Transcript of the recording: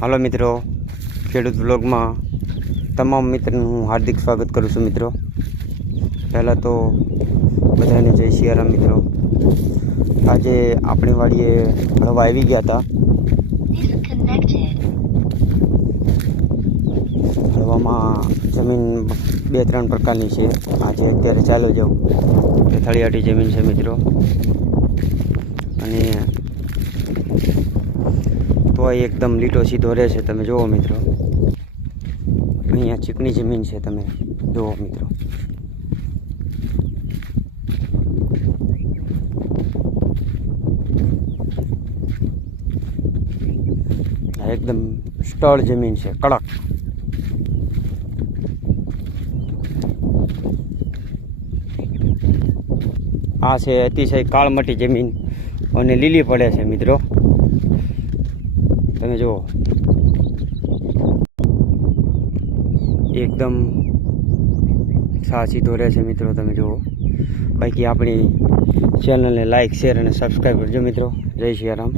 હાલો મિત્રો, ખેડૂત વ્લોગમાં તમામ મિત્રોનું હું હાર્દિક સ્વાગત કરું છું મિત્રો. પહેલાં તો બધાને જય સિયારામ મિત્રો. આજે આપણી વાડીએ હળવા આવી ગયા હતા. હળવામાં જમીન 2-3 પ્રકારની છે. આજે અત્યારે ચાલો જાઉં એ થળિયાટી જમીન છે મિત્રો. અને તોય એકદમ લીટો સીધો રહે છે. તમે જુઓ મિત્રો, અહીંયા ચીકણી જમીન છે. તમે જુઓ મિત્રો, એકદમ સ્ટળ જમીન છે, કડક. આ છે અતિશય કાળમટી જમીન અને લીલી પડે છે મિત્રો. તમે જુઓ, એકદમ સીધો રહે છે મિત્રો. તમે જુઓ, બાકી આપણી ચેનલને લાઈક, શેર અને સબસ્ક્રાઈબ કરજો મિત્રો. જય સિયારામ.